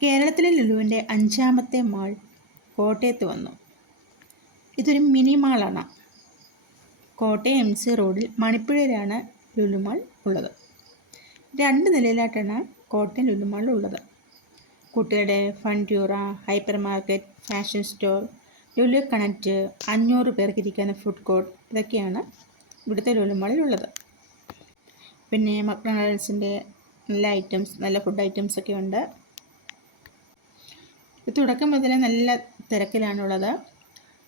കേരളത്തിലെ ലുലുവിന്റെ അഞ്ചാമത്തെ മാൾ കോട്ടയത്ത് വന്നു. ഇതൊരു മിനി മാളാണ്. കോട്ടയം എം സി റോഡിൽ മണിപ്പുഴയിലാണ് ലുലുമാൾ ഉള്ളത്. രണ്ട് നിലയിലായിട്ടാണ് കോട്ടയം ലുലുമാൾ ഉള്ളത്. കുട്ടികളുടെ Funtura hyper market fashion store Lulu connect അഞ്ഞൂറ് പേർക്ക് ഇരിക്കുന്ന ഫുഡ് കോർട്ട് ഇതൊക്കെയാണ് ഇവിടുത്തെ ലുലുമാളിലുള്ളത് പിന്നെ മക്ഡൊണാൾഡ്സിന്റെ നല്ല ഐറ്റംസ് നല്ല ഫുഡ് ഐറ്റംസ് ഒക്കെ ഉണ്ട്. തുടക്കം മുതൽ നല്ല തിരക്കിലാണുള്ളത്.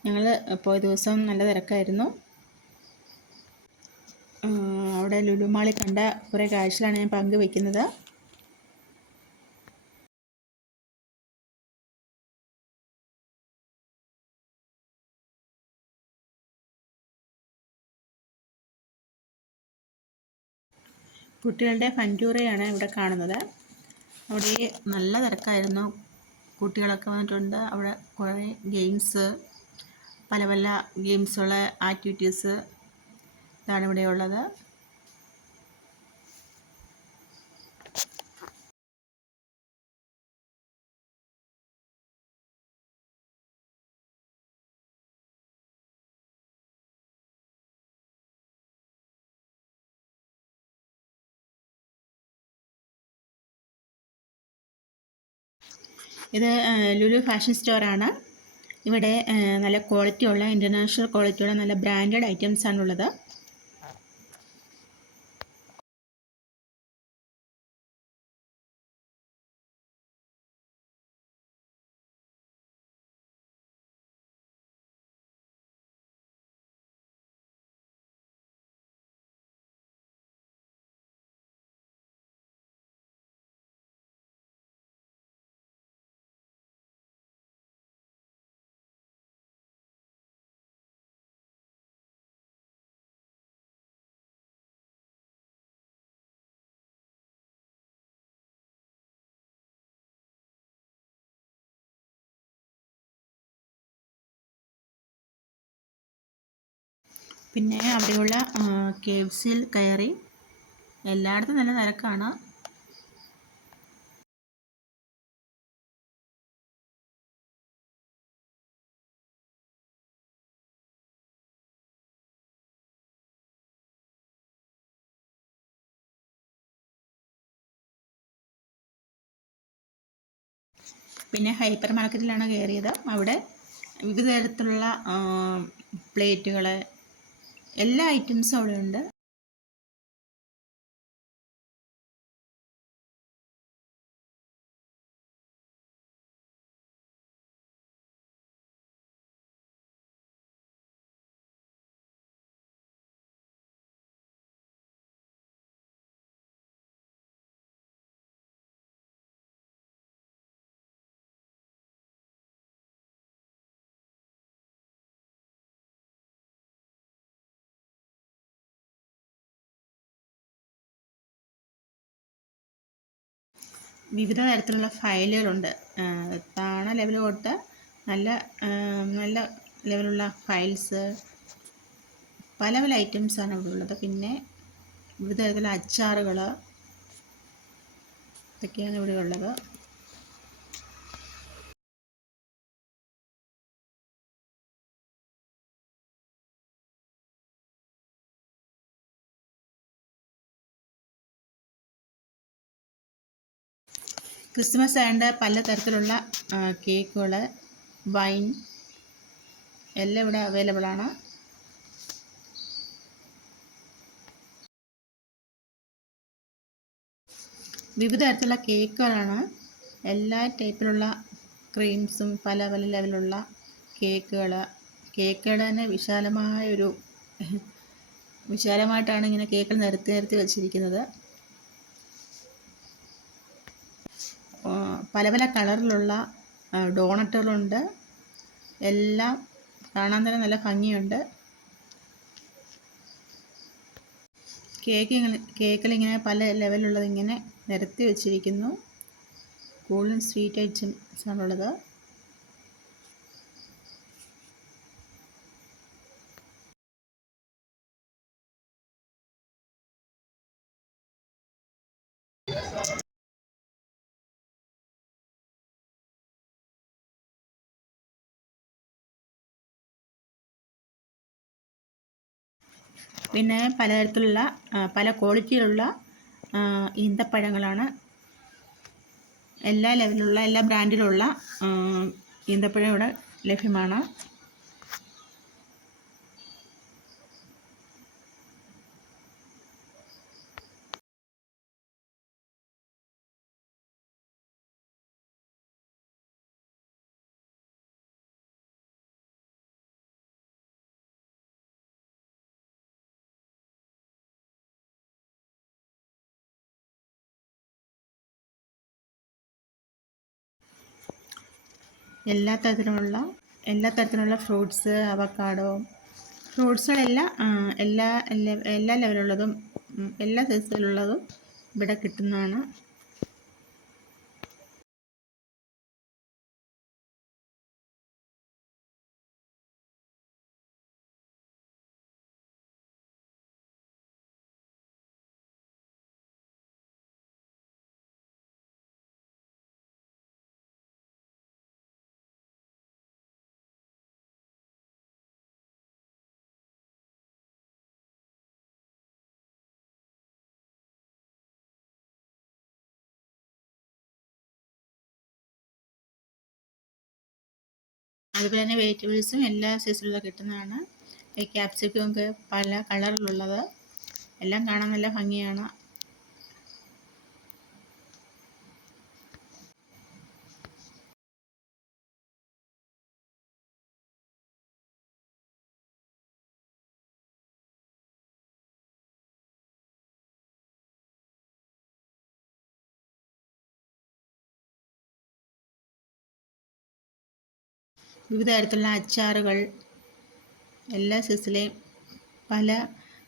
ഞങ്ങൾ പോയ ദിവസം നല്ല തിരക്കായിരുന്നു. അവിടെ ലുലുമാളി കണ്ട കുറേ കാഴ്ചകളാണ് ഞാൻ പങ്കുവെക്കുന്നത്. കുട്ടികളുടെ ഫന്റൂറയാണ് ഇവിടെ കാണുന്നത്. അവിടെ നല്ല തിരക്കായിരുന്നു. കുട്ടികളൊക്കെ വന്നിട്ടുണ്ട്. അവിടെ കുറേ ഗെയിംസ് പല പല ഗെയിംസുള്ള ആക്ടിവിറ്റീസ് ഇതാണ് ഇവിടെ ഇത് ലുലു ഫാഷൻ സ്റ്റോറാണ്. ഇവിടെ നല്ല ക്വാളിറ്റിയുള്ള ഇന്റർനാഷണൽ ക്വാളിറ്റിയുള്ള നല്ല ബ്രാൻഡഡ് ഐറ്റംസ് പിന്നെ അവിടെയുള്ള കേവ്സിൽ കയറി. എല്ലായിടത്തും നല്ല തിരക്കാണ്. പിന്നെ ഹൈപ്പർ മാർക്കറ്റിലാണ് കയറിയത്. അവിടെ വിവിധ തരത്തിലുള്ള പ്ലേറ്റുകൾ എല്ലാ ഐറ്റംസും അവിടെ ഉണ്ട്. വിവിധ തരത്തിലുള്ള ഫയലുകളുണ്ട്. താണ ലെവൽ തൊട്ട് നല്ല നല്ല ലെവലുള്ള ഫയൽസ് പല പല ഐറ്റംസാണ് ഇവിടെ ഉള്ളത്. പിന്നെ വിവിധ തരത്തിലുള്ള അച്ചാറുകൾ ഇതൊക്കെയാണ് ഇവിടെ ഉള്ളത്. ക്രിസ്മസ് ആയതുകൊണ്ട് പലതരത്തിലുള്ള കേക്കുകൾ വൈൻ എല്ലാം ഇവിടെ അവൈലബിൾ ആണ്. വിവിധ തരത്തിലുള്ള കേക്കുകളാണ്. എല്ലാ ടൈപ്പിലുള്ള ക്രീംസും പല പല ലെവലുള്ള കേക്കുകൾ കേക്കുകളുടെ തന്നെ വിശാലമായ ഒരു വിശാലമായിട്ടാണ് ഇങ്ങനെ കേക്കുകൾ നിരത്തി നിരത്തി വെച്ചിരിക്കുന്നത്. പല പല കളറിലുള്ള ഡോണറ്റുകളുണ്ട്. എല്ലാം കാണാൻ തന്നെ നല്ല ഭംഗിയുണ്ട്. കേക്ക് കേക്കിലിങ്ങനെ പല ലെവലുള്ളത് ഇങ്ങനെ നിരത്തി വെച്ചിരിക്കുന്നു. കൂളും സ്വീറ്റ് ഐറ്റംസ് ആണുള്ളത്. പിന്നെ പലതരത്തിലുള്ള പല ക്വാളിറ്റിയിലുള്ള ഈന്തപ്പഴങ്ങളാണ്. എല്ലാ ലെവലിലുള്ള എല്ലാ ബ്രാൻഡിലുള്ള ഈന്തപ്പഴം ഇവിടെ ലഭ്യമാണ്. എല്ലാ തരത്തിലുമുള്ള എല്ലാ തരത്തിലുള്ള ഫ്രൂട്ട്സ് അവക്കാഡോ ഫ്രൂട്ട്സുകളെല്ലാം എല്ലാ എല്ലാ ലെവലുള്ളതും എല്ലാ സൈസിലുള്ളതും ഇവിടെ കിട്ടുന്നതാണ്. അതുപോലെ തന്നെ വെജിറ്റബിൾസും എല്ലാ സൈസിലുള്ള കിട്ടുന്നതാണ്. ഈ ക്യാപ്സിക്കം ഒക്കെ പല കളറിലുള്ളത് എല്ലാം കാണാൻ നല്ല ഭംഗിയാണ്. വിവിധ തരത്തിലുള്ള അച്ചാറുകൾ എല്ലാ സൈസിലെയും പല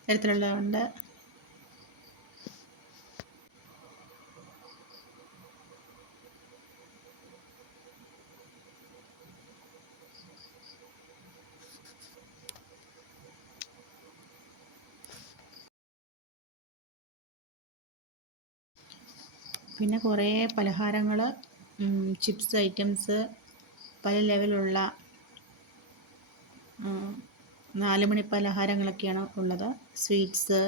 തരത്തിലുള്ളതുണ്ട്. പിന്നെ കുറേ പലഹാരങ്ങൾ ചിപ്സ് ഐറ്റംസ് പല ലെവലുള്ള നാല് മണി പലഹാരങ്ങളൊക്കെയാണ് ഉള്ളത്. സ്വീറ്റ്സ്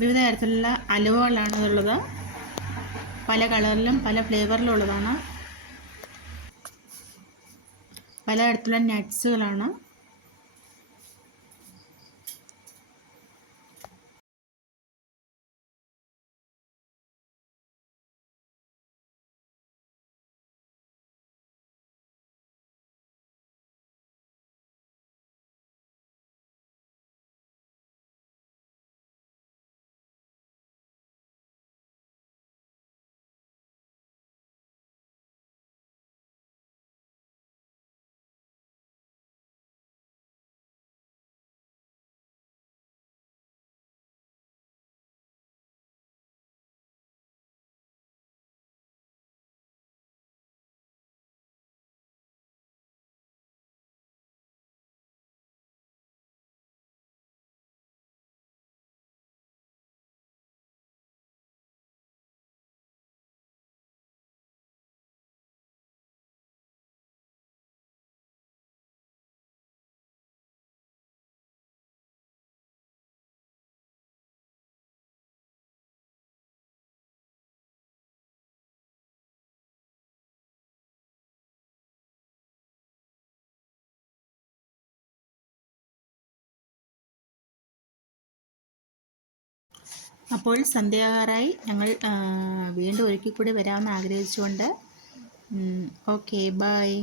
വിവിധ തരത്തിലുള്ള അലുവകളാണ് ഇതുള്ളത്. പല കളറിലും പല ഫ്ലേവറിലും ഉള്ളതാണ്. പല തരത്തിലുള്ള നട്ട്സുകളാണ്. അപ്പോൾ സന്ധ്യാകാറായി. ഞങ്ങൾ വീണ്ടും ഒരിക്കൽ കൂടി വരാമെന്ന് ആഗ്രഹിച്ചുകൊണ്ട്. Okay bye